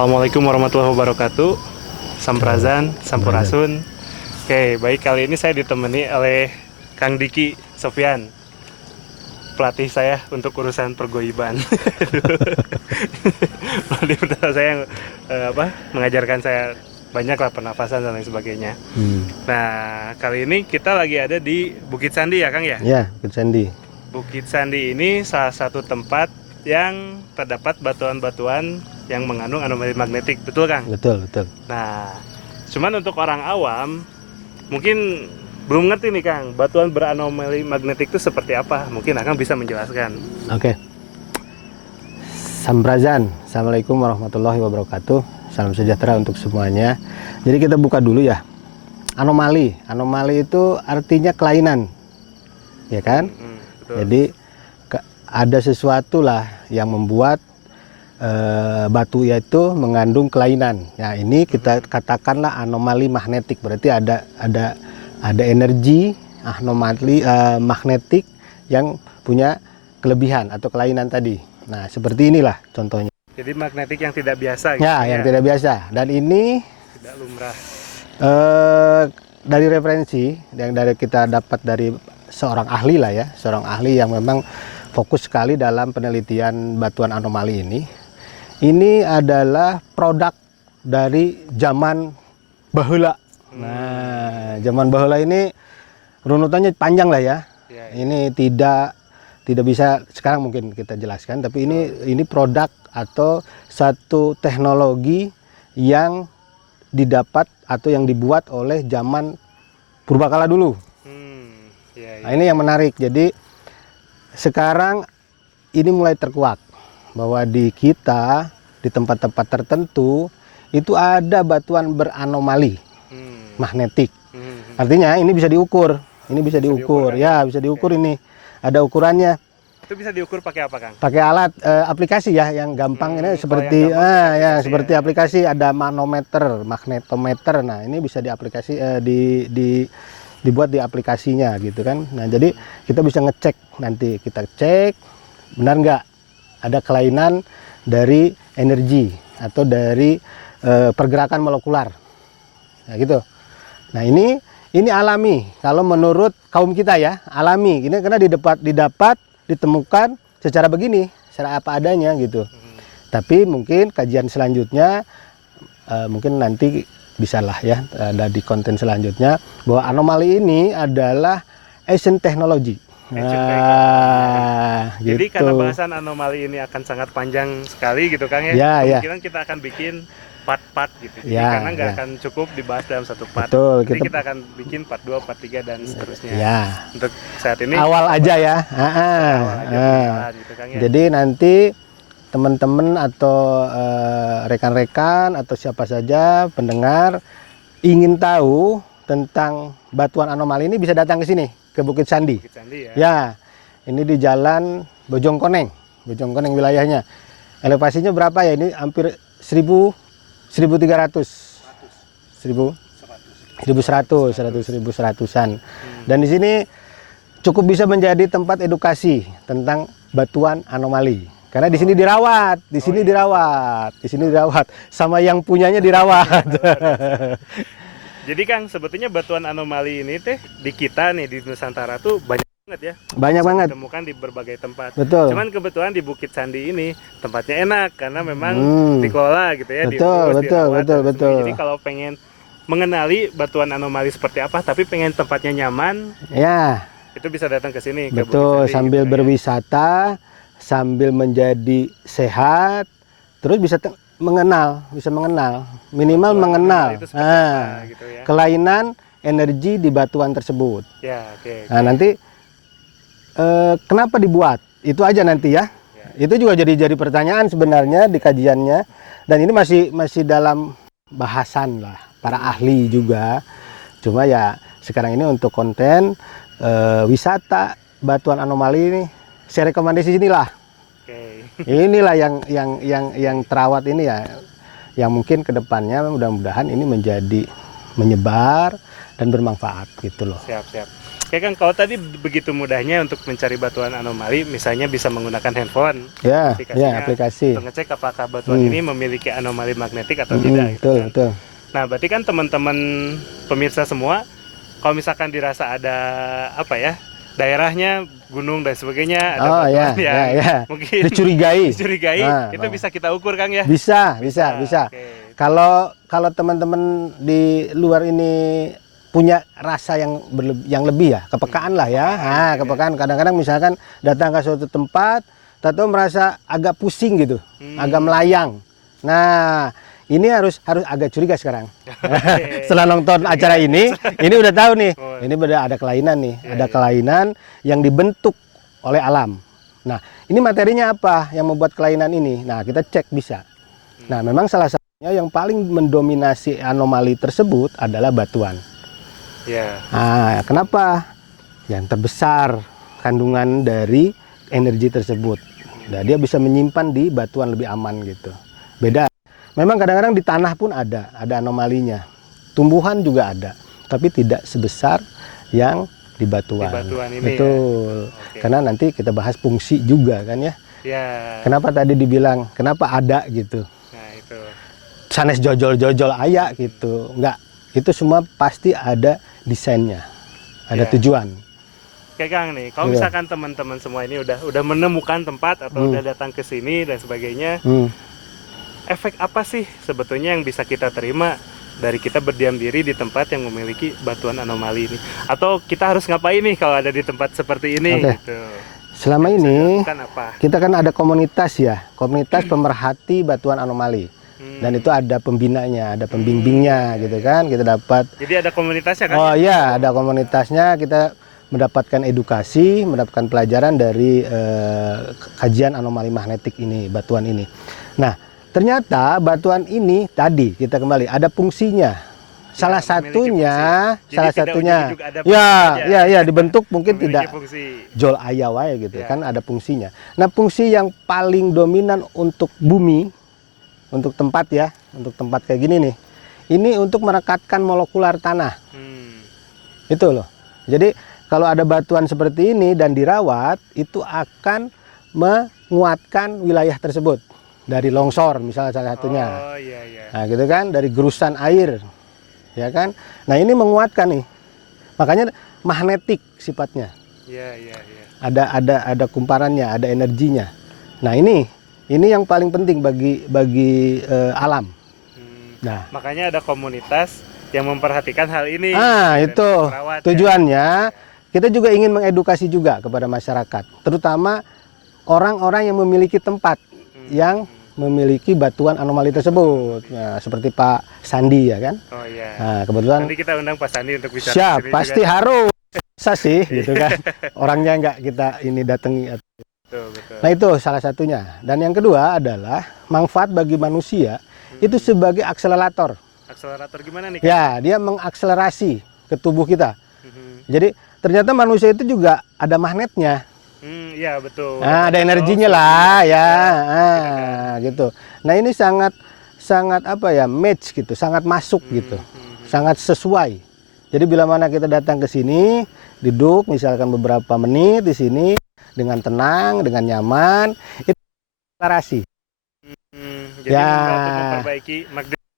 Assalamualaikum warahmatullahi wabarakatuh. Samprazan, Sampurasun. Oke, baik, kali ini saya ditemani oleh Kang Diki Sofyan, pelatih saya untuk urusan pergoiban. Pelatih pertama saya yang mengajarkan saya banyak lah pernafasan dan lain sebagainya. Nah, kali ini kita lagi ada di Bukit Sandi ya, Kang ya? Ya, Bukit Sandi. Bukit Sandi ini salah satu tempat yang terdapat batuan-batuan yang mengandung anomali magnetik, betul Kang? Betul, betul. Nah, cuman untuk orang awam mungkin belum ngerti nih Kang, batuan beranomali magnetik itu seperti apa? Mungkin Kang bisa menjelaskan. Oke. Samprazan. Assalamualaikum warahmatullahi wabarakatuh. Salam sejahtera untuk semuanya. Jadi kita buka dulu ya. Anomali. Anomali itu artinya kelainan. Ya kan? Betul. Jadi ada sesuatu lah yang membuat batu itu mengandung kelainan. Nah, ini kita katakanlah anomali magnetik. Berarti ada energi anomali magnetik yang punya kelebihan atau kelainan tadi. Nah, seperti inilah contohnya. Jadi magnetik yang tidak biasa. Ya, yang tidak biasa. Dan ini tidak lumrah. Dari referensi yang kita dapat dari seorang ahli lah ya, seorang ahli yang memang fokus sekali dalam penelitian batuan anomali ini. Ini adalah produk dari zaman baheula. Nah, zaman baheula ini runutannya panjang lah ya. Ini tidak bisa sekarang mungkin kita jelaskan, tapi ini produk atau satu teknologi yang didapat atau yang dibuat oleh zaman purbakala dulu. Nah, ini yang menarik. Jadi sekarang ini mulai terkuak bahwa di kita, di tempat-tempat tertentu itu ada batuan beranomali magnetik. Artinya ini bisa diukur. Ini bisa diukur. Ya, bisa diukur ini. Ada ukurannya. Itu bisa diukur pakai apa, Kang? Pakai alat aplikasi ya yang gampang ini seperti seperti aplikasi ada manometer, magnetometer. Nah, ini bisa diaplikasi dibuat di aplikasinya gitu kan. Nah, jadi kita bisa ngecek, nanti kita cek benar nggak ada kelainan dari energi atau dari pergerakan molekular. Nah, gitu. Nah, ini alami kalau menurut kaum kita ya, alami. Ini karena didapat ditemukan secara begini, secara apa adanya gitu. Tapi mungkin kajian selanjutnya mungkin nanti bisalah ya, ada di konten selanjutnya bahwa anomali ini adalah ancient technology. Nah, gitu. Jadi karena bahasan anomali ini akan sangat panjang sekali gitu Kang ya. Kemungkinan kita akan bikin part-part gitu. Jadi karena nggak akan cukup dibahas dalam satu part. Betul, jadi kita akan bikin part 2, part 3 dan seterusnya. Untuk saat ini awal aja ya. Gitu, Kang, ya. Jadi nanti teman-teman atau rekan-rekan atau siapa saja pendengar ingin tahu tentang batuan anomali ini bisa datang ke sini, ke Bukit Sandi. Bukit Sandi ya. Ya, ini di Jalan Bojongkoneng wilayahnya. Elevasinya berapa ya? Ini hampir 1100-an. Dan di sini cukup bisa menjadi tempat edukasi tentang batuan anomali. Karena di sini dirawat, di sini dirawat, sama yang punyanya dirawat. Jadi Kang, sebetulnya batuan anomali ini di kita nih di Nusantara tuh banyak banget ya. Banyak banget. Ditemukan di berbagai tempat. Betul. Cuman kebetulan di Bukit Sandi ini tempatnya enak karena memang dikelola gitu ya. Betul. Jadi kalau pengen mengenali batuan anomali seperti apa, tapi pengen tempatnya nyaman, ya itu bisa datang ke sini. Betul. Ke Bukit Sandi, sambil gitu, berwisata. Ya. Sambil menjadi sehat, terus bisa mengenal, minimal mengenal gitu ya. Kelainan energi di batuan tersebut. Ya, Nah, nanti kenapa dibuat? Itu aja nanti ya. Itu juga jadi pertanyaan sebenarnya di kajiannya, dan ini masih dalam bahasan lah para ahli juga. Cuma ya sekarang ini untuk konten wisata batuan anomali ini, saya rekomendasi sinilah. Inilah yang terawat ini ya, yang mungkin kedepannya mudah-mudahan ini menjadi menyebar dan bermanfaat gitu loh. Siap. Kayak kan kalau tadi begitu mudahnya untuk mencari batuan anomali, misalnya bisa menggunakan handphone, Ya, aplikasinya, aplikasi. untuk ngecek apakah batuan ini memiliki anomali magnetik atau tidak. Gitu Betul, kan. betul. Nah, berarti kan teman-teman pemirsa semua, kalau misalkan dirasa ada apa ya, daerahnya gunung dan sebagainya, ada batuan yang mungkin dicurigai. dicurigai, Nah, itu bisa kita ukur, Kang ya? Bisa. Oke. Kalau teman-teman di luar ini punya rasa yang lebih ya, kepekaan lah ya. Nah, kepekaan. Kadang-kadang misalkan datang ke suatu tempat, tahu merasa agak pusing gitu, agak melayang. Nah, ini harus agak curiga sekarang. Setelah nonton acara ini udah tahu nih, ini ada kelainan nih, ada kelainan yang dibentuk oleh alam. Nah, ini materinya apa yang membuat kelainan ini? Nah, kita cek bisa. Nah, memang salah satunya yang paling mendominasi anomali tersebut adalah batuan. Ya. Nah, kenapa? Yang terbesar kandungan dari energi tersebut. Nah, dia bisa menyimpan di batuan lebih aman gitu. Beda. Memang kadang-kadang di tanah pun ada anomalinya. Tumbuhan juga ada, tapi tidak sebesar yang di batuan. Di batuan ini. Betul. Ya? Okay. Karena nanti kita bahas fungsi juga kan ya. Ya. Kenapa tadi dibilang kenapa ada gitu? Nah, itu. Sanes jojol-jojol ayak gitu. Enggak. Itu semua pasti ada desainnya. Ada tujuan. Kayak Kang nih, kalau misalkan teman-teman semua ini udah menemukan tempat atau udah datang ke sini dan sebagainya, efek apa sih sebetulnya yang bisa kita terima dari kita berdiam diri di tempat yang memiliki batuan anomali ini? Atau kita harus ngapain nih kalau ada di tempat seperti ini? Gitu. Selama ini apa? kita kan ada komunitas ya, komunitas pemerhati batuan anomali. Dan itu ada pembinanya, ada pembimbingnya gitu kan, kita dapat. Jadi ada komunitasnya kan? Oh iya, ada komunitasnya, kita mendapatkan edukasi, mendapatkan pelajaran dari kajian anomali magnetik ini, batuan ini. Nah, ternyata batuan ini tadi kita kembali ada fungsinya. Salah satunya ya dibentuk mungkin tidak jol ayawai gitu kan, ada fungsinya. Nah, fungsi yang paling dominan untuk bumi, untuk tempat ya, untuk tempat kayak gini nih, ini untuk merekatkan molekular tanah. Itu loh. Jadi kalau ada batuan seperti ini dan dirawat, itu akan menguatkan wilayah tersebut. Dari longsor misalnya salah satunya. Oh, iya. Nah gitu kan, dari gerusan air. Ya kan. Nah ini menguatkan nih. Makanya magnetik sifatnya. Iya. Ada kumparannya, ada energinya. Nah ini yang paling penting bagi alam. Nah, makanya ada komunitas yang memperhatikan hal ini. Itu tujuannya. Kita juga ingin mengedukasi juga kepada masyarakat, terutama orang-orang yang memiliki tempat yang memiliki batuan anomali tersebut. Nah, seperti Pak Sandi ya kan. Oh iya. Nah, kebetulan nanti kita undang Pak Sandi untuk bicara. Siap, pasti juga harus. Bisa sih gitu kan. Orangnya nggak kita ini datangi. Betul. Nah, itu salah satunya. Dan yang kedua adalah manfaat bagi manusia itu sebagai akselerator. Akselerator gimana nih? Ya, dia mengakselerasi ke tubuh kita. Jadi ternyata manusia itu juga ada magnetnya. Iya betul. Nah, ada energinya lah ya. Gitu. Nah, ini sangat apa ya, match gitu, sangat masuk gitu. Sangat sesuai. Jadi bila mana kita datang ke sini, duduk misalkan beberapa menit di sini dengan tenang, dengan nyaman, itu akselerasi. Jadi untuk memperbaiki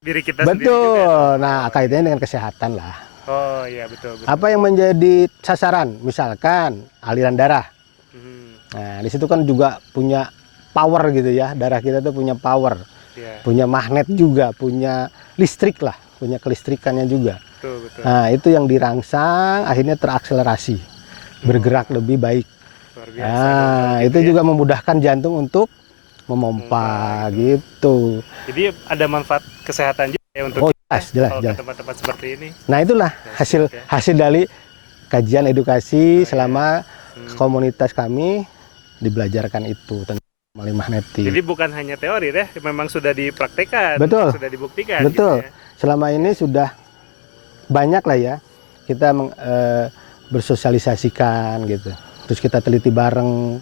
diri kita sendiri. Betul. Nah, kaitannya dengan kesehatan lah. Oh iya betul. Apa yang menjadi sasaran? Misalkan aliran darah. Nah di situ kan juga punya power gitu ya. Darah kita tuh punya power, punya magnet juga, punya listrik lah, punya kelistrikannya juga. Betul. Nah itu yang dirangsang, akhirnya terakselerasi, bergerak lebih baik. Luar biasa, nah itu juga memudahkan jantung untuk memompa gitu. Jadi ada manfaat kesehatan juga ya untuk jelas. tempat-tempat seperti ini. Nah itulah hasil dari kajian edukasi selama komunitas kami dibelajarkan itu tentang anomali magnetik. Jadi bukan hanya teori deh, memang sudah dipraktekkan, betul, sudah dibuktikan. Betul. Gitu ya. Selama ini sudah banyak lah ya kita bersosialisasikan gitu. Terus kita teliti bareng,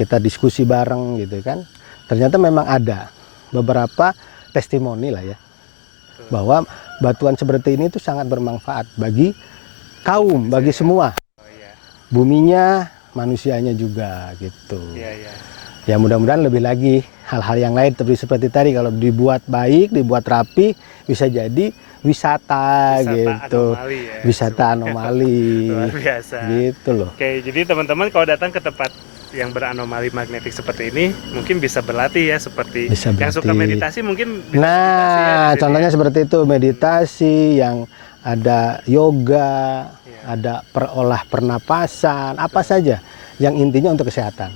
kita diskusi bareng gitu kan. Ternyata memang ada beberapa testimoni lah ya. Bahwa batuan seperti ini itu sangat bermanfaat bagi kaum, bagi semua. buminya, manusianya juga gitu. Iya, iya. Ya mudah-mudahan lebih lagi hal-hal yang lain seperti tadi, kalau dibuat baik, dibuat rapi, bisa jadi wisata gitu. Anomali ya. Wisata anomali. Luar biasa. Gitu loh. Oke, jadi teman-teman kalau datang ke tempat yang beranomali magnetik seperti ini, mungkin bisa berlatih ya, seperti Bisa yang suka berlatih. meditasi mungkin bisa meditasi ya Nah, di sini contohnya ya. seperti itu, meditasi, yang ada yoga, Iya. ada perolah pernapasan, apa saja yang intinya untuk kesehatan.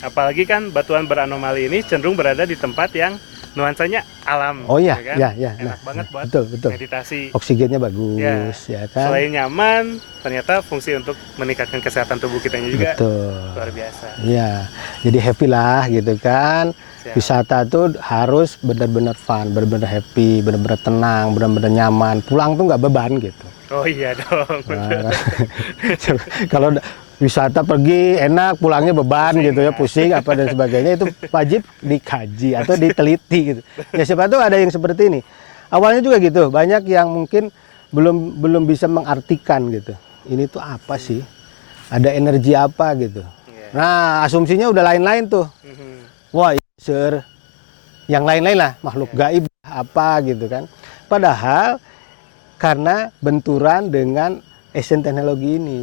Apalagi kan batuan beranomali ini cenderung berada di tempat yang nuansanya alam. Oh iya, kan? ya. Enak banget buat betul. meditasi. Oksigennya bagus, ya kan? Selain nyaman, ternyata fungsi untuk meningkatkan kesehatan tubuh kita juga Betul. luar biasa. Ya, jadi happy lah gitu kan. Siap. Wisata tuh harus benar-benar fun, benar-benar happy, benar-benar tenang, benar-benar nyaman. Pulang tuh nggak beban gitu. Oh iya dong. Nah, kalau wisata pergi enak, pulangnya beban Pusing, gitu ya, ya. pusing apa dan sebagainya, itu wajib dikaji atau diteliti gitu. Ya siapa tahu ada yang seperti ini. Awalnya juga gitu, banyak yang mungkin belum bisa mengartikan gitu. Ini tuh apa sih? Ada energi apa gitu. Iya. Nah, asumsinya udah lain-lain tuh. Mhm. Wah, yang lain-lain lah, makhluk gaib apa gitu kan. Padahal karena benturan dengan esen teknologi ini.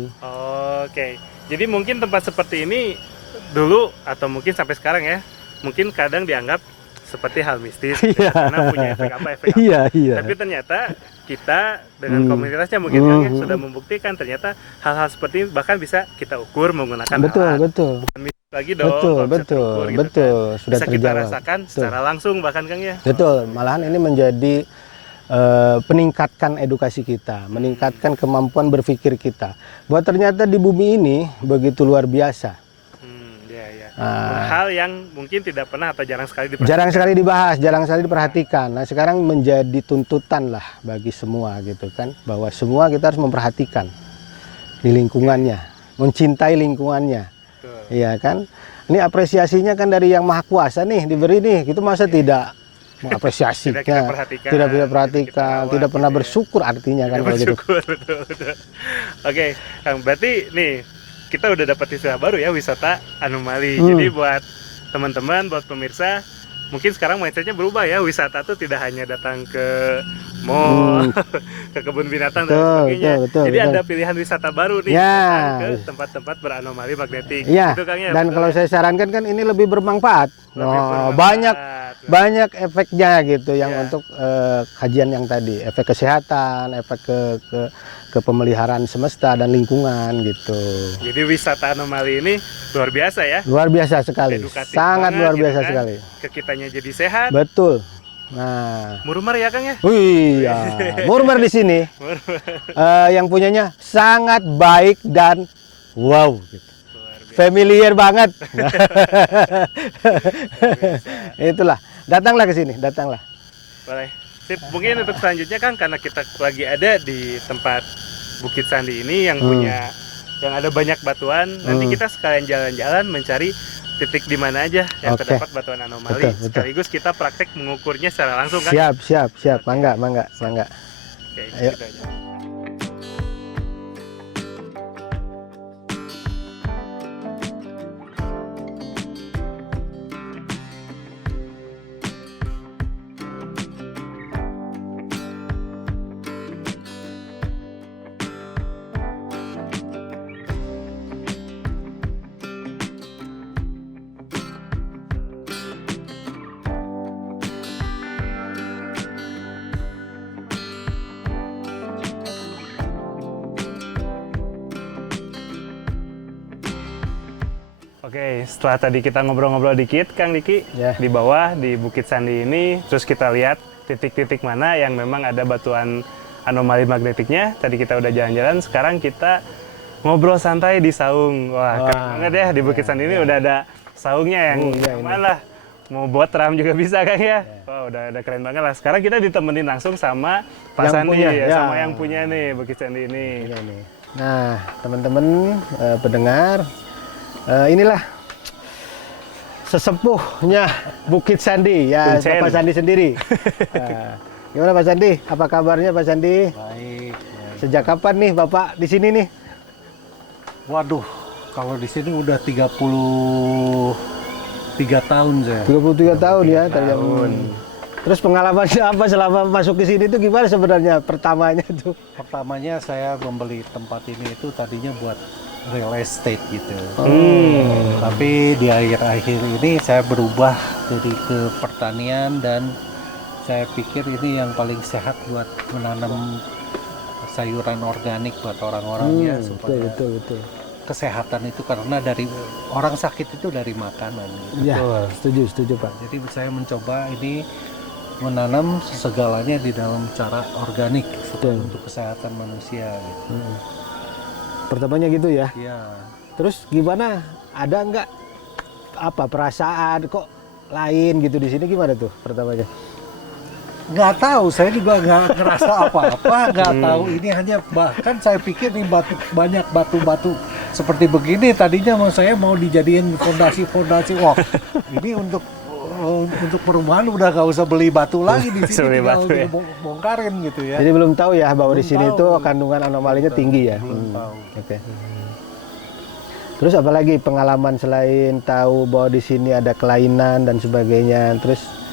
Oke, jadi mungkin tempat seperti ini dulu atau mungkin sampai sekarang ya, mungkin kadang dianggap seperti hal mistis Iya. karena punya efek apa. Iya. Tapi ternyata kita dengan komunitasnya mungkin kan ya, sudah membuktikan ternyata hal-hal seperti ini bahkan bisa kita ukur menggunakan alat. Betul. Bukan mistis lagi dong, kalau bisa terukur gitu kan. Sudah Bisa kita terjawab. rasakan Betul. secara langsung bahkan Kang ya. Betul, malahan ini menjadi peningkatkan edukasi kita, meningkatkan kemampuan berpikir kita. Bahwa ternyata di bumi ini begitu luar biasa. Iya. Nah, Hal yang mungkin tidak pernah atau jarang sekali diperhatikan. jarang sekali dibahas, jarang sekali diperhatikan. Nah, sekarang menjadi tuntutan lah bagi semua gitu kan, bahwa semua kita harus memperhatikan di lingkungannya, mencintai lingkungannya. Betul. Iya kan? Ini apresiasinya kan dari Yang Maha Kuasa nih, diberi nih. Itu masa tidak mengapresiasinya, Tidak kita perhatikan, tidak kita perhatikan, rawat tidak pernah gitu ya. bersyukur artinya kan kalau gitu. Bersyukur, betul. Oke, Kang, berarti nih kita udah dapat istilah baru ya, wisata anomali. Jadi buat teman-teman, buat pemirsa, mungkin sekarang mindsetnya berubah ya, wisata tuh tidak hanya datang ke mall, ke kebun binatang dan sebagainya. Betul. Jadi ada pilihan wisata baru nih, Ya. datang ke tempat-tempat beranomali magnetik. Iya. Gitu, Kang, ya, Dan betul kalau ya? saya sarankan kan ini lebih bermanfaat. Lebih Oh, bermanfaat. banyak efeknya gitu yang Iya. untuk kajian yang tadi, efek kesehatan, efek ke pemeliharaan semesta dan lingkungan gitu. Jadi wisata anomali ini luar biasa ya. Luar biasa sekali. Edukatif Sangat banget luar gitu biasa kan. sekali. Ke kitanya jadi sehat. Betul. Nah, Murmur ya Kang ya. iya, murmur di sini. Yang punyanya sangat baik dan wow, gitu. Luar biasa. Familiar banget. Itulah, datanglah ke sini, datanglah. Boleh. Sip, mungkin untuk selanjutnya Kang, karena kita lagi ada di tempat Bukit Sandi ini yang punya, yang ada banyak batuan, nanti kita sekalian jalan-jalan mencari titik di mana aja yang Oke. terdapat batuan anomali. Betul. Sekaligus kita praktek mengukurnya secara langsung kan. Siap. Mangga. Oke, Ayo. gitu aja. Oke, setelah tadi kita ngobrol-ngobrol dikit, Kang Diki, Ya. di bawah di Bukit Sandi ini, terus kita lihat titik-titik mana yang memang ada batuan anomali magnetiknya. Tadi kita udah jalan-jalan, sekarang kita ngobrol santai di saung. Wah, keren banget ya, di Bukit Sandi ini udah ada saungnya yang nyaman lah. Mau buat ram juga bisa Kang ya. Wah, udah keren banget lah. Sekarang kita ditemenin langsung sama Pak Yang Sandi punya, ya, ya. sama yang punya nih Bukit Sandi ini. Ini. Nah, teman-teman pendengar, inilah sesepuhnya Bukit Sandi ya, Kuncen. Pak Sandi sendiri. Gimana Pak Sandi? Apa kabarnya Pak Sandi? Baik. Sejak kapan nih Bapak di sini nih? Waduh, kalau di sini udah 33 tahun saya. 33 tahun ya tahun. Terus pengalamannya apa selama masuk ke sini itu gimana sebenarnya pertamanya tuh? Pertamanya saya membeli tempat ini itu tadinya buat real estate gitu. Tapi di akhir-akhir ini saya berubah jadi ke pertanian dan saya pikir ini yang paling sehat buat menanam sayuran organik buat orang-orang ya supaya Betul. kesehatan itu karena dari orang sakit itu dari makanan. Gitu. Ya, setuju Pak. Jadi saya mencoba ini menanam segalanya di dalam cara organik untuk kesehatan manusia gitu. Pertamanya gitu ya. Ya. Terus gimana? Ada nggak apa perasaan kok lain gitu di sini gimana tuh pertamanya? Nggak tahu, saya juga nggak ngerasa apa-apa, nggak tahu ini hanya bahkan saya pikir nih banyak batu-batu seperti begini tadinya saya mau dijadiin fondasi-fondasi. Wah, ini untuk perumahan udah nggak usah beli batu lagi di sini, tinggal bongkarin gitu ya. Jadi belum tahu ya bahwa di sini tahu. itu kandungan anomalinya tinggi ya. Belum tahu. Oke. Terus apalagi pengalaman selain tahu bahwa di sini ada kelainan dan sebagainya. Terus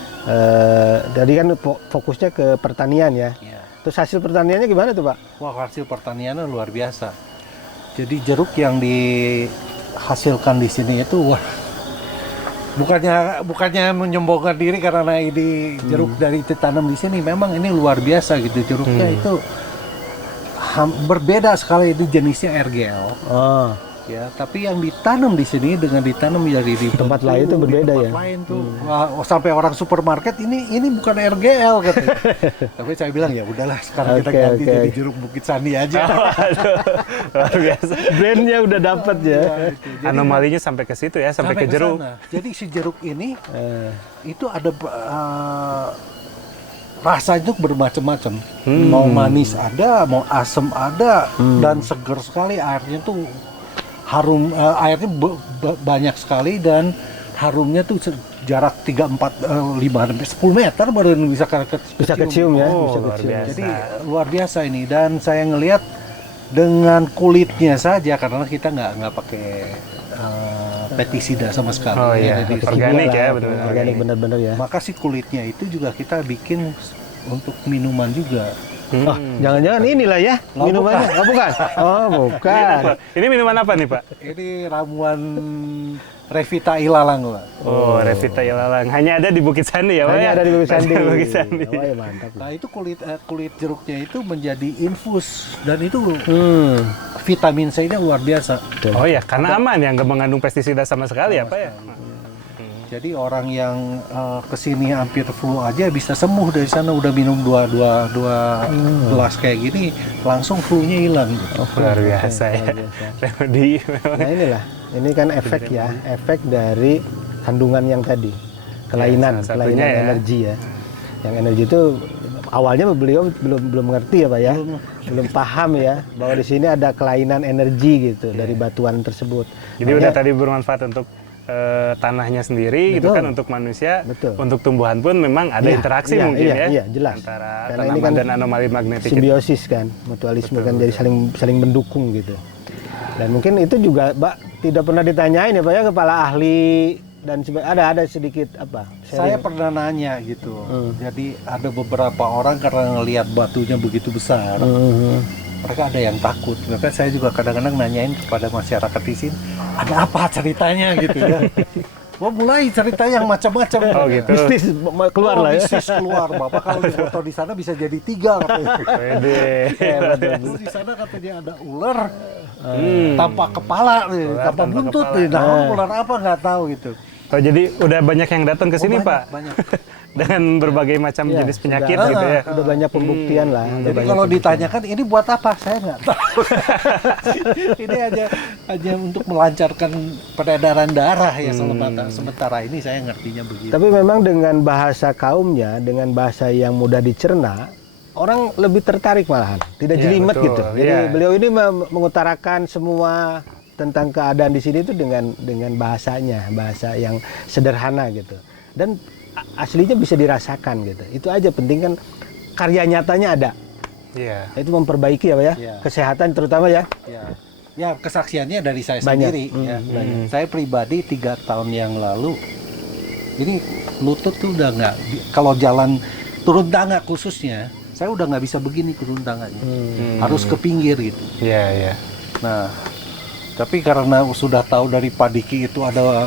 tadi kan fokusnya ke pertanian ya. Ya. Terus hasil pertaniannya gimana tuh Pak? Wah, hasil pertaniannya luar biasa. Jadi jeruk yang dihasilkan di sini itu wah, bukannya menyombongkan diri karena ini jeruk dari ditanam di sini, memang ini luar biasa gitu jeruknya itu berbeda sekali, itu jenisnya RGL. Oh. Ya, tapi yang ditanam di sini dengan ditanam dari di Tempat lain itu berbeda di tempat ya? lain tuh. Wah, sampai orang supermarket ini bukan RGL katanya. Tapi saya bilang ya udahlah sekarang kita ganti jadi jeruk Bukit Sandi aja. Luar biasa. Brandnya udah dapet ya. Gitu. Anomalinya sampai ke situ ya, sampai ke jeruk. sana. Jadi si jeruk ini itu ada rasanya itu bermacam-macam. Mau manis ada, mau asam ada, dan seger sekali airnya tuh harum, airnya banyak sekali dan harumnya tuh jarak 3, 4, 5, 10 meter baru bisa kecium ya. Oh, Bisa luar kecium. biasa. Jadi luar biasa ini, dan saya ngelihat dengan kulitnya saja karena kita nggak pakai pestisida sama sekali. Oh iya, Jadi organik ya, Lah, benar-benar organik bener-bener ya. maka si kulitnya itu juga kita bikin untuk minuman juga. Jangan-jangan inilah ya minumannya. Oh bukan. Oh bukan. Ini minuman apa nih Pak? Ini ramuan Revita Ilalang, Pak. Oh, Revita Ilalang. Hanya ada di Bukit Sandi ya Pak? Hanya ya? ada di Bukit Sandi. Hanya di Bukit Sandi. Oh ya mantap. Nah itu kulit jeruknya itu menjadi infus dan itu vitamin C-nya luar biasa. Oh ya, karena aman ya, nggak mengandung pestisida sama sekali ya Pak ya? Jadi orang yang kesini hampir flu aja bisa sembuh dari sana, udah minum dua gelas kayak gini langsung flu-nya hilang. Gitu. Luar biasa ya. Remedi memang. Nah inilah, ini kan efek ya, efek dari kandungan yang tadi, kelainan, salah satunya kelainan ya. energi ya. Yang energi itu awalnya beliau belum mengerti ya Pak ya, belum paham ya bahwa di sini ada kelainan energi gitu dari batuan tersebut. Jadi udah tadi bermanfaat untuk tanahnya sendiri gitu kan, untuk manusia, untuk tumbuhan pun memang ada interaksi mungkin ya. Iya, jelas. Antara Karena ini tanaman kan dan anomali magnetik. simbiosis kan, mutualisme kan, jadi saling mendukung gitu. Dan mungkin itu juga Pak tidak pernah ditanyain ya Pak ya kepala ahli dan ada sedikit apa? Saya pernah nanya gitu. Jadi ada beberapa orang karena ngelihat batunya begitu besar. Mereka ada yang takut, maka saya juga kadang-kadang nanyain kepada masyarakat di sini, ada apa ceritanya gitu ya. Wah mulai cerita yang macam-macam. Oh gitu. Bisnis keluar lah ya. Bisnis keluar, Bapak kalau foto di sana bisa jadi 3 katanya. Dulu di sana katanya ada ular tanpa kepala, tanpa buntut, nah ular apa nggak tahu gitu. Oh jadi udah banyak yang datang ke sini Pak? Banyak. Dengan berbagai macam jenis penyakit sudah, gitu ya. Udah banyak pembuktian lah. Jadi kalau ditanyakan ini buat apa, saya nggak tahu. Ini aja untuk melancarkan peredaran darah ya sementara ini saya ngertinya begitu. Tapi memang dengan bahasa kaumnya, dengan bahasa yang mudah dicerna, orang lebih tertarik malahan, tidak jelimet betul, gitu. Jadi beliau ini mengutarakan semua tentang keadaan di sini itu dengan bahasanya, bahasa yang sederhana gitu. Dan aslinya bisa dirasakan gitu. Itu aja penting kan, karya nyatanya ada. Iya. Itu memperbaiki ya Pak ya, kesehatan terutama ya. Ya. Ya kesaksiannya dari saya Banyak. sendiri. Ya. Banyak. Saya pribadi 3 tahun yang lalu, ini lutut tuh udah nggak. Kalau jalan turun tangga khususnya, saya udah nggak bisa begini turun tangganya. Harus ke pinggir gitu. Iya, iya. Nah, tapi karena sudah tahu dari Pak Diki itu ada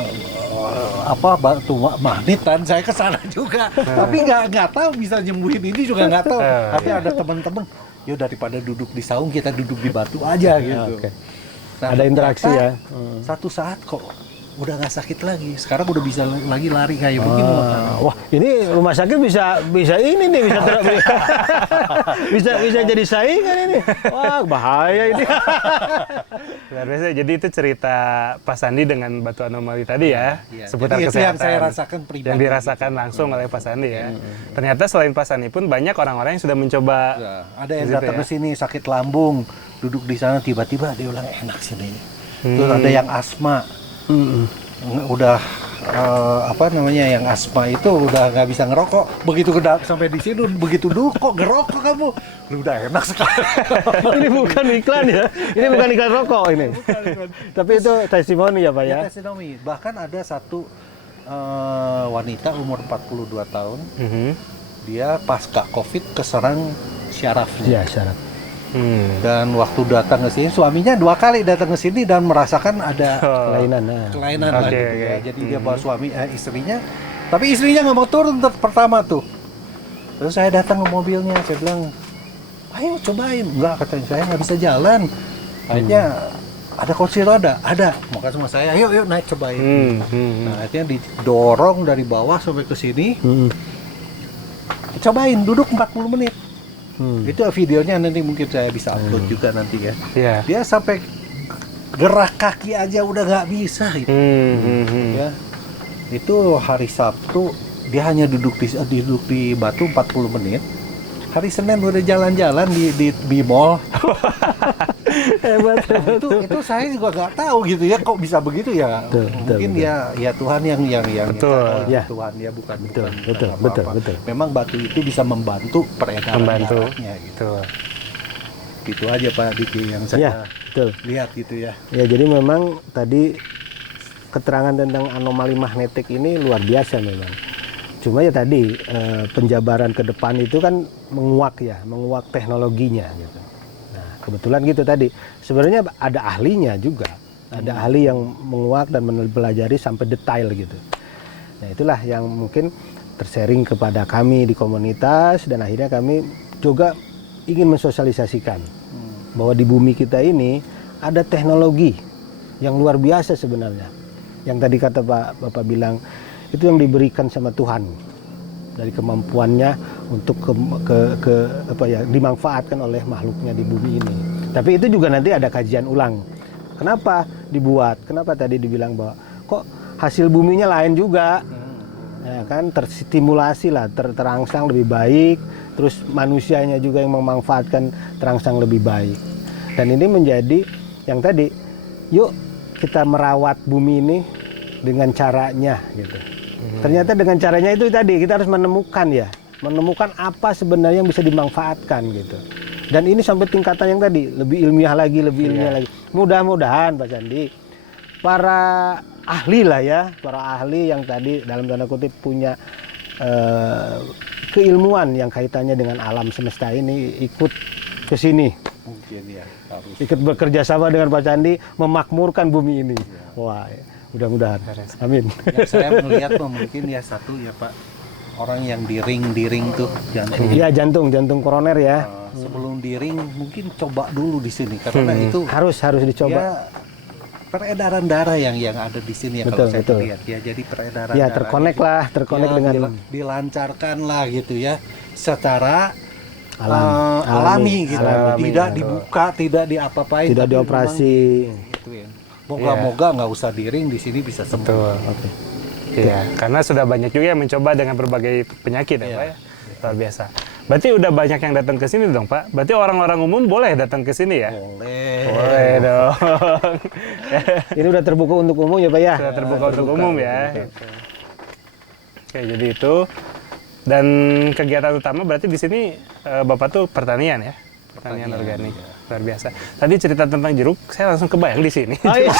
batu magnetan, saya ke sana juga. Tapi nggak tahu bisa nyembuhin ini juga nggak tahu. Tapi ada teman-teman, yuk daripada duduk di saung kita duduk di batu aja gitu. Oke. Nah, Ada interaksi ya. Satu saat kok udah nggak sakit lagi. Sekarang udah bisa lagi lari kayak begini. Wah, ini rumah sakit bisa ini nih, bisa jadi saingan ini. Wah, bahaya ini. Luar biasa. Jadi itu cerita Pak Sandi dengan batu anomali tadi ya, Iya, seputar jadi itu kesehatan. yang saya rasakan pribadi. Yang dirasakan langsung oleh Pak Sandi ya. Ternyata selain Pak Sandi pun banyak orang-orang yang sudah mencoba. Nah, ada yang Gitu datang ya. ke sini sakit lambung, duduk di sana tiba-tiba dia bilang enak sini. Terus ada yang asma, udah yang asma itu udah nggak bisa ngerokok. Begitu sampai di sini begitu dulu kok ngerokok kamu, udah enak sekali. Ini bukan iklan ya. Ini bukan iklan rokok ini. Tapi itu testimoni ya, Pak ya. Ya, testimoni. Bahkan ada satu wanita umur 42 tahun, dia pasca COVID keserang syarafnya. Iya, syarat. Dan waktu datang ke sini, suaminya 2 kali datang ke sini dan merasakan ada Kelainan. Nah. kelainan lah Oke, gitu oke. ya. Jadi dia bawa istrinya, tapi istrinya nggak mau turun pertama tuh. Terus saya datang ke mobilnya, saya bilang, ayo cobain. Enggak, katanya saya nggak bisa jalan. Akhirnya ada kursi roda, ada. Maka sama saya, ayo naik cobain. Nah, akhirnya didorong dari bawah sampai ke sini. Cobain, duduk 40 menit. Itu videonya nanti mungkin saya bisa upload juga nanti ya. Iya. Dia sampai gerak kaki aja udah nggak bisa gitu. Ya. Itu hari Sabtu dia hanya duduk di batu 40 menit. Hari Senin udah jalan-jalan di mall. Hebat. Nah, itu saya juga nggak tahu gitu ya, kok bisa begitu ya. Mungkin betul. ya Tuhan yang Betul. ya, Tuhan ya bukan apa-apa. Betul. Memang batu itu bisa membantu peredaran Membantu. darahnya gitu. Betul. Gitu aja Pak Diki yang saya Ya, betul. lihat gitu ya. Ya, jadi memang tadi keterangan tentang anomali magnetik ini luar biasa memang. Cuma ya tadi penjabaran ke depan itu kan menguak teknologinya gitu. Nah, kebetulan gitu tadi. Sebenarnya ada ahlinya juga. Ada ahli yang menguak dan mempelajari sampai detail gitu. Nah, itulah yang mungkin tersharing kepada kami di komunitas dan akhirnya kami juga ingin mensosialisasikan bahwa di bumi kita ini ada teknologi yang luar biasa sebenarnya. Yang tadi kata Bapak bilang itu yang diberikan sama Tuhan dari kemampuannya untuk dimanfaatkan oleh makhluknya di bumi ini. Tapi itu juga nanti ada kajian ulang. Kenapa dibuat? Kenapa tadi dibilang bahwa kok hasil buminya lain juga? Ya kan, terstimulasi lah, terangsang lebih baik. Terus manusianya juga yang memanfaatkan terangsang lebih baik. Dan ini menjadi yang tadi, yuk kita merawat bumi ini dengan caranya gitu. Ternyata dengan caranya itu tadi kita harus menemukan apa sebenarnya yang bisa dimanfaatkan gitu. Dan ini sampai tingkatan yang tadi lebih ilmiah lagi. Mudah-mudahan Pak Sandi, para ahli lah ya, para ahli yang tadi dalam tanda kutip punya keilmuan yang kaitannya dengan alam semesta ini ikut ke sini. Mungkin ya harus. Ikut bekerja sama dengan Pak Sandi memakmurkan bumi ini. Wah, mudah-mudahan. Amin. Yang saya melihat mungkin ya satu ya Pak, orang yang di ring tuh jantung. Iya, jantung koroner ya. Sebelum di ring mungkin coba dulu di sini karena itu Harus dicoba. ya peredaran darah yang ada di sini ya Betul, kalau saya betul. lihat ya, jadi peredaran Ya, darah terkonek ya, dengan dilancarkan lah gitu ya secara alami gitu, alami, tidak betul. dibuka, tidak diapa-apain, tidak tapi dioperasi. memang gitu ya. Moga-moga nggak usah di ring, di sini bisa sembuh. Betul. Oke. Iya, karena sudah banyak juga yang mencoba dengan berbagai penyakit ya, Iya. Pak ya. Luar biasa. Berarti udah banyak yang datang ke sini dong, Pak. Berarti orang-orang umum boleh datang ke sini ya? Boleh. Boleh dong. Ini udah terbuka untuk umum ya Pak ya? Sudah terbuka untuk umum ya. Gitu. Oke, jadi itu. Dan kegiatan utama berarti di sini Bapak tuh pertanian ya? Pertanian organik. luar biasa. Tadi cerita tentang jeruk, saya langsung kebayang di sini. Oh, iya.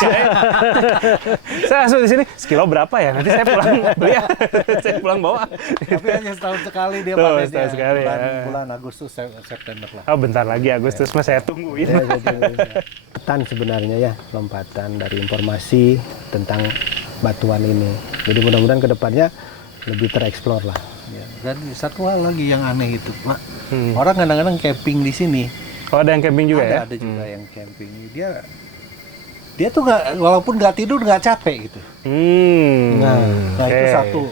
Saya langsung di sini, sekilo berapa ya? Nanti saya pulang beli, saya pulang bawa. Tapi hanya setahun sekali dia Tuh, panennya. setahun sekali, Bulan Agustus, September lah. Oh, bentar lagi Agustus, mas saya tungguin. Lompatan sebenarnya ya, lompatan dari informasi tentang batuan ini. Jadi mudah-mudahan kedepannya lebih tereksplor lah. Ya. Dan satu hal lagi yang aneh itu, Pak. Hmm. Orang kadang-kadang camping di sini. Oh, ada yang camping juga ya? Ada juga yang camping. Dia tuh nggak, walaupun nggak tidur nggak capek gitu. Nah itu oke. satu.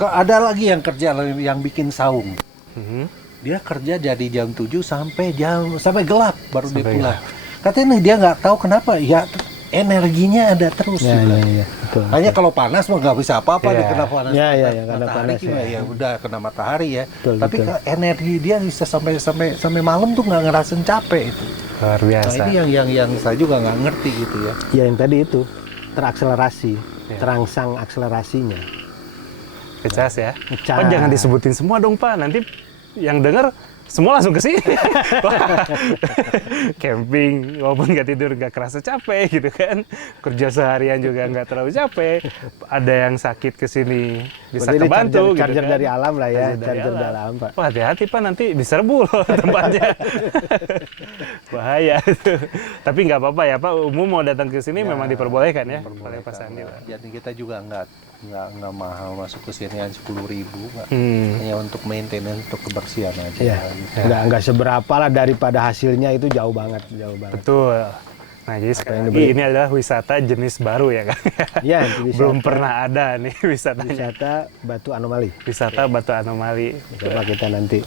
Ada lagi yang kerja yang bikin saung. Mhm. Dia kerja jadi jam 7 sampai gelap baru dia Sampai pulang. Katanya nih dia nggak tahu kenapa ya energinya ada terus. Ya, gitu. ya, betul. Hanya kalau panas mah nggak bisa apa-apa Iya. dia kena panas. Ya, ya, ya, karena Matahari panas, juga, ya. ya udah kena matahari ya. Betul, Tapi betul. energi dia bisa sampai malam tuh nggak ngerasain capek itu. Luar Nah biasa. ini yang saya juga nggak ngerti gitu ya. Ya yang tadi itu terakselerasi, Ya. terangsang akselerasinya. Ngecas ya. Ngecas. Oh, jangan disebutin semua dong Pak. Nanti yang denger semua langsung ke sini. Camping, walaupun nggak tidur nggak kerasa capek gitu kan. Kerja seharian juga nggak terlalu capek. Ada yang sakit ke sini bisa Jadi kebantu charger gitu kan. dari alam lah ya, Charger dari charger dari alam. alam Pak. Wah, hati-hati Pak, nanti diserbu loh tempatnya. Bahaya itu. Tapi nggak apa-apa ya Pak, umum mau datang ke sini memang diperbolehkan ya oleh Pak Sandi. Pak. Jadi kita juga nggak mahal masuk ke sini hanya 10.000 Pak. Hanya untuk maintenance, untuk kebersihan aja. Ya, gitu. nggak seberapa lah daripada hasilnya itu jauh banget, jauh banget. Betul. Nah, jadi sekali lagi ini adalah wisata jenis baru ya Kang. Ya, wisata, Belum pernah ada nih wisatanya. wisata batu anomali. Wisata batu anomali. Coba kita nanti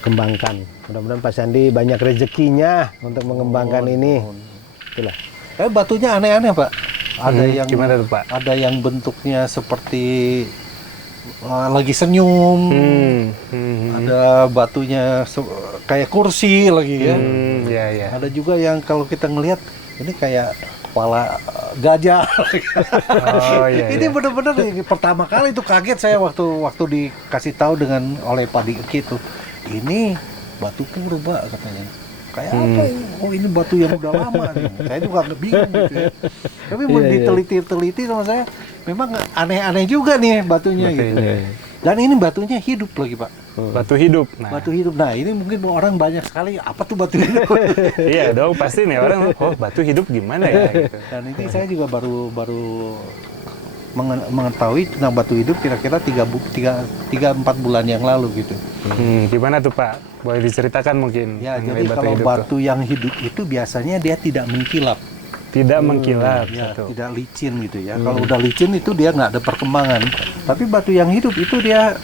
kembangkan. Mudah-mudahan Pak Sandi banyak rezekinya untuk mengembangkan ini. Itulah. Batunya aneh-aneh Pak. Ada yang Gimana tuh Pak? Ada yang bentuknya seperti lagi senyum. Ada batunya kayak kursi lagi ya. Ya, ya. Ada juga yang kalau kita ngelihat ini kayak kepala gajah. Oh iya. Ini iya. benar-benar pertama kali itu kaget saya waktu dikasih tahu oleh Pak Diki itu. Ini batu purba katanya. Kayak apa? Oh ini batu yang udah lama nih. Saya juga bingung gitu ya. Tapi mau diteliti sama saya, memang aneh-aneh juga nih batunya gitu. Dan ini batunya hidup lagi Pak. Batu hidup. Nah, Batu hidup. Nah ini mungkin orang banyak sekali apa tuh batu hidup. iya dong pasti nih orang. Oh, batu hidup gimana ya? Gitu. Dan ini saya juga baru mengetahui tentang batu hidup kira-kira 3-4 bulan yang lalu gitu. Gimana tuh Pak? Boleh diceritakan mungkin? Ya mengenai jadi kalau hidup batu yang hidup itu biasanya dia tidak mengkilap. tidak mengkilap. Ya, satu. tidak licin gitu ya. Kalau udah licin itu dia nggak ada perkembangan. Tapi batu yang hidup itu dia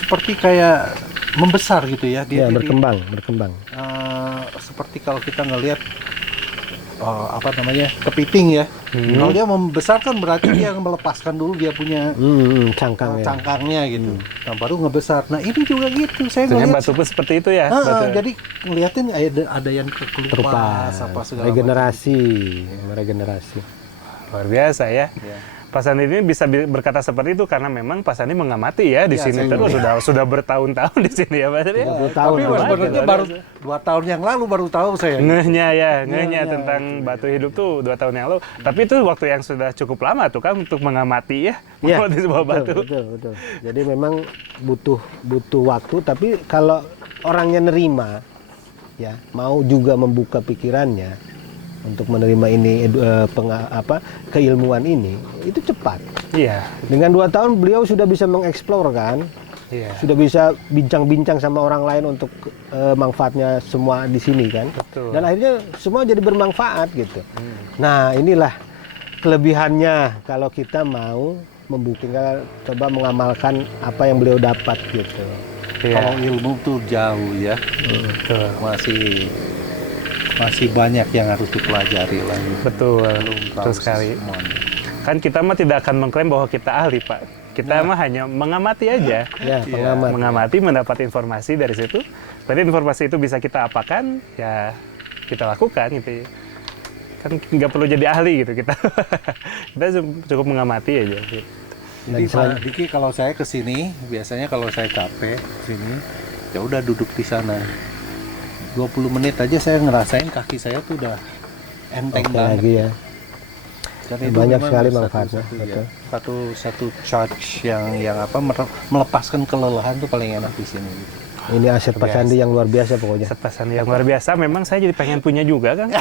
seperti kayak membesar gitu ya. Dia Ya, berkembang. seperti kalau kita ngelihat kepiting ya. Kalau dia membesar kan berarti dia melepaskan dulu dia punya Cangkangnya. cangkangnya gitu. Nah baru ngebesar. Nah ini juga gitu. Saya Sebenarnya ngelihat. batu pun seperti itu ya. Batu. Jadi ngeliatin ada yang kelupas apa segala Regenerasi. Luar biasa ya. macam. Ya. Pak Sandi ini bisa berkata seperti itu karena memang Pak Sandi mengamati ya di Ya, sini saya terus sudah bertahun-tahun di sini ya Pak Sandi. 20 tahun. Tapi sebenarnya baru 2 tahun yang lalu baru tahu saya. Ngehnya tentang batu hidup tuh 2 tahun yang lalu. Tapi itu waktu yang sudah cukup lama tuh kan untuk mengamati ya mengamati sebuah batu. Betul. Jadi memang butuh waktu, tapi kalau orangnya nerima, ya mau juga membuka pikirannya untuk menerima ini keilmuan ini, itu cepat. Iya. Dengan 2 tahun beliau sudah bisa mengeksplor kan, Iya. sudah bisa bincang-bincang sama orang lain untuk manfaatnya semua di sini kan. Betul. Dan akhirnya semua jadi bermanfaat gitu. Nah inilah kelebihannya kalau kita mau membuktikan, coba mengamalkan apa yang beliau dapat gitu. Kalau Iya. ilmu tuh jauh ya. Betul. Masih banyak yang harus dipelajari lagi. Betul. Belum Betul tahu sekali. semuanya. Kan kita mah tidak akan mengklaim bahwa kita ahli, Pak. Kita mah hanya mengamati aja. Ya, pengamat. Mengamati, mendapat informasi dari situ. Berarti informasi itu bisa kita apakan, ya kita lakukan gitu. Kan nggak perlu jadi ahli gitu kita. Kita cukup mengamati aja. Gitu. Jadi Pak Diki kalau saya ke sini, biasanya kalau saya capek ke sini, ya udah duduk di sana. 20 menit aja saya ngerasain kaki saya tuh udah enteng Oke banget. lagi ya. Dan itu Banyak memang sekali satu- manfaatnya, satu, betul. satu charge yang apa melepaskan kelelahan tuh paling enak di sini. Gitu. Ini aset Pak Biasa. Sandi yang luar biasa pokoknya. Sepasan yang luar biasa. Memang saya jadi pengen punya juga, Kang.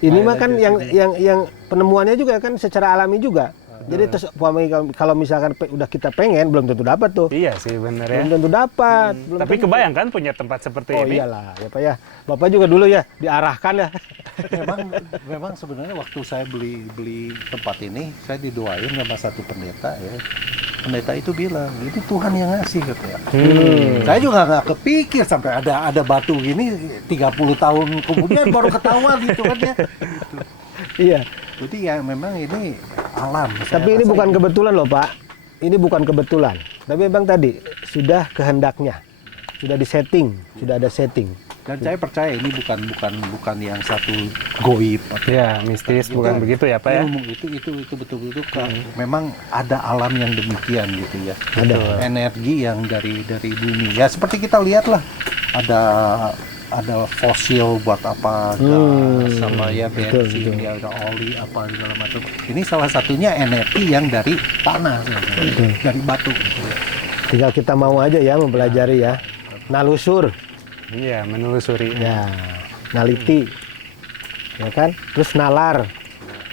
Ini mah kan yang penemuannya juga kan secara alami juga. Jadi terus kalau misalkan udah kita pengen belum tentu dapat tuh. Iya sih, bener ya. Belum tentu dapat. belum Tapi tentu. kebayang kan punya tempat seperti Oh ini? iyalah, ya Pak ya. Bapak juga dulu ya diarahkan ya. memang sebenarnya waktu saya beli tempat ini saya didoain sama satu pendeta ya. Pendeta itu bilang ini Tuhan yang ngasih katanya. Saya juga nggak kepikir sampai ada batu gini 30 tahun kemudian baru ketahuan gitu kan ya. Gitu. Iya. Jadi ya memang ini alam. Tapi ini bukan kebetulan loh Pak. Ini bukan kebetulan. Tapi memang tadi sudah kehendaknya. Sudah disetting, sudah ada setting. Dan saya percaya ini bukan yang satu goib. Ya, mistis bukan begitu ya, Pak ya? Ilmu itu betul-betul memang ada alam yang demikian gitu ya. Ada. Energi yang dari bumi. Ya seperti kita lihat lah ada fosil buat apa gas, sama ya betul, bensin, ya ada oli apa segala macam. Ini salah satunya energi yang dari tanah, dari batu. Gitu ya. Tinggal kita mau aja ya mempelajari ya. Nalusur, Iya, menelusuri. ya, naliti, ya kan? Terus nalar,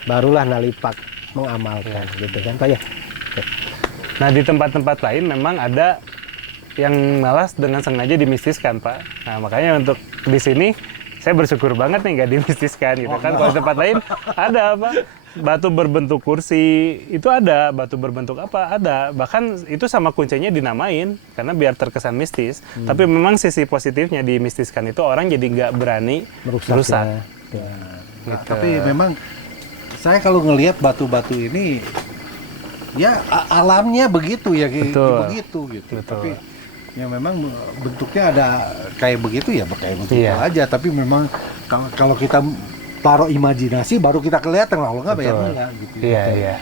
barulah nalipak mengamalkan, gitu kan Pak ya? Nah, di tempat-tempat lain memang ada yang malas dengan sengaja dimistiskan, Pak. Nah, makanya untuk di sini saya bersyukur banget nih nggak dimistiskan gitu kan. Kalau di tempat lain ada apa? Batu berbentuk kursi, itu ada. Batu berbentuk apa? Ada. Bahkan itu sama kuncinya dinamain karena biar terkesan mistis. Tapi memang sisi positifnya dimistiskan itu orang jadi nggak berani merusak. Ya. Nah, tapi memang saya kalau ngelihat batu-batu ini ya alamnya begitu ya Betul. begitu gitu. Betul. Tapi ya memang bentuknya ada kayak begitu ya kayak begitu Iya. aja. Tapi memang kalau kita taruh imajinasi baru kita kelihatan kalau nggak bayar Betul. enggak gitu. Iya, iya.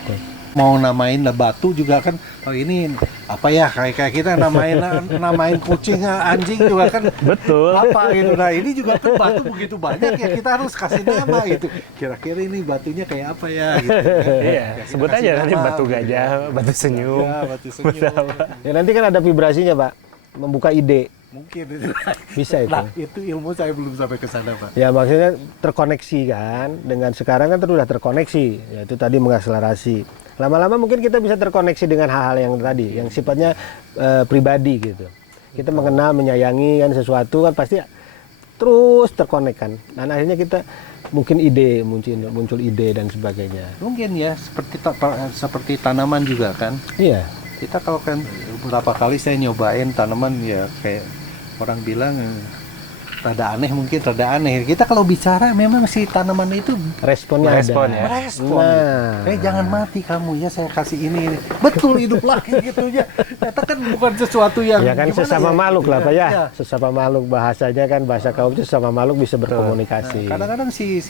Mau namain batu juga kan oh ini apa ya kayak kita namain kucing anjing juga kan Betul. apa gitu. Nah ini juga kan batu begitu banyak ya kita harus kasih nama gitu. Kira-kira ini batunya kayak apa ya gitu. Iya, Ya, kita sebut kasih aja nanti nama, batu gitu gajah, ya. batu senyum. Ya, batu senyum. Ya nanti kan ada vibrasinya Pak, membuka ide, Mungkin itu. bisa itu. Nah, itu ilmu saya belum sampai ke sana, Pak. Ya maksudnya terkoneksi kan, dengan sekarang kan sudah terkoneksi, yaitu tadi mengakselerasi. Lama-lama mungkin kita bisa terkoneksi dengan hal-hal yang tadi, yang sifatnya pribadi gitu. Kita mengenal, menyayangi kan sesuatu kan pasti terus terkonek kan. Dan akhirnya kita mungkin ide, muncul ide dan sebagainya. Mungkin ya seperti tanaman juga kan. Iya. Kita kalau kan beberapa kali saya nyobain tanaman ya kayak orang bilang rada aneh. Kita kalau bicara memang si tanaman itu Responnya Merespon ada. ya. merespon. Nah. Jangan mati kamu ya saya kasih ini. Betul hidup lagi gitu ya. Ternyata kan bukan sesuatu yang Ya kan gimana sesama ya? makhluk lah Pak ya. Iya. Sesama makhluk bahasanya kan bahasa kaum itu sesama makhluk bisa berkomunikasi. Nah, kadang-kadang si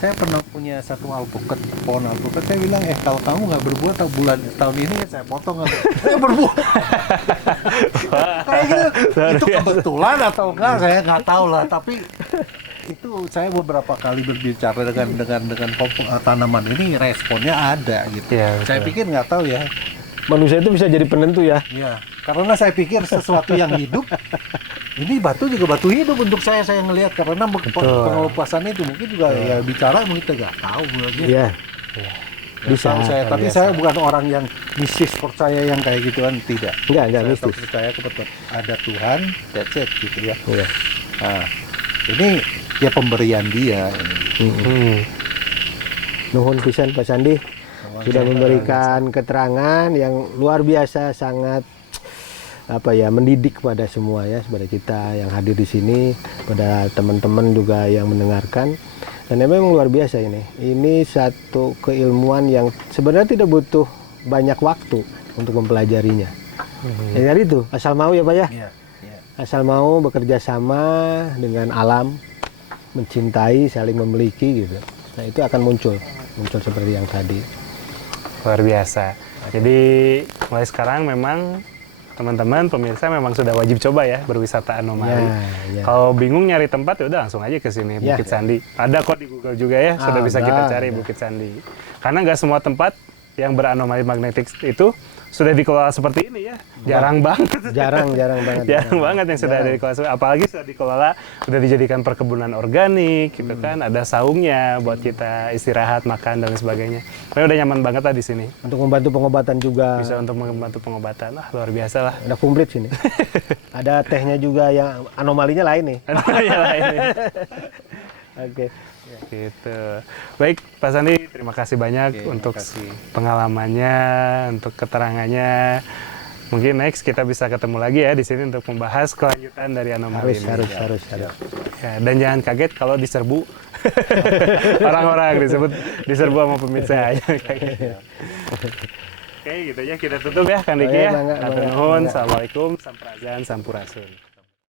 saya pernah punya satu alpukat, pohon alpukat. Saya bilang, kalau kamu nggak berbuah tahun ini saya potong. Saya berbuah. Kayak gitu. Itu kebetulan atau enggak saya nggak tahu lah. Tapi itu saya beberapa kali berbicara dengan tanaman ini responnya ada gitu. Iya, Saya betul. pikir nggak tahu ya. Manusia itu bisa jadi penentu ya. Iya, karena saya pikir sesuatu yang hidup, ini batu juga batu hidup untuk saya ngelihat karena pengelupasan itu mungkin juga ya bicara mungkin kita nggak tahu mungkin. Iya. Nggak Bisa. tahu saya, tapi saya bukan orang yang mistis percaya yang kayak gituan tidak. Enggak Saya mistis. percaya kepada ada Tuhan, that's it gitu ya. Iya. Nah, ini ya pemberian dia. Nuhun pisan Pak Sandi sudah memberikan keterangan yang luar biasa, sangat mendidik kepada semua ya, kepada kita yang hadir di sini, pada teman-teman juga yang mendengarkan. Dan memang luar biasa ini. Ini satu keilmuan yang sebenarnya tidak butuh banyak waktu untuk mempelajarinya. Ya dari itu, asal mau ya Pak ya. Iya, iya. Asal mau bekerja sama dengan alam, mencintai, saling memiliki gitu. Nah itu akan muncul seperti yang tadi. Luar biasa. Jadi mulai sekarang memang teman-teman pemirsa memang sudah wajib coba ya berwisata anomali. Ya. Kalau bingung nyari tempat ya udah langsung aja ke sini Ya, Bukit Sandi. Ada kok di Google juga ya, sudah bisa kita cari Bukit Sandi. Karena nggak semua tempat yang beranomali magnetik itu sudah dikelola seperti ini ya. Jarang banget. Jarang banget. Jarang banget yang sudah ada dikelola. Apalagi sudah dikelola, sudah dijadikan perkebunan organik gitu kan. Ada saungnya buat kita istirahat, makan dan sebagainya. Pokoknya udah nyaman banget lah di sini. Untuk membantu pengobatan juga. Bisa untuk membantu pengobatan. Luar biasa lah. Udah komplit sini. Ada tehnya juga yang anomalinya lain nih. Ya lah ini. Oke. Gitu. Baik, Pak Sandi, terima kasih banyak untuk pengalamannya, untuk keterangannya. Mungkin next kita bisa ketemu lagi ya di sini untuk membahas kelanjutan dari anomali ini. Harus. Ya, dan jangan kaget kalau diserbu orang-orang diserbu sama pemirsa aja. Oke, gitu ya kita tutup ya Kang Diki ya. Bangga. Nuhun, assalamualaikum, sampurasun, sampurasun.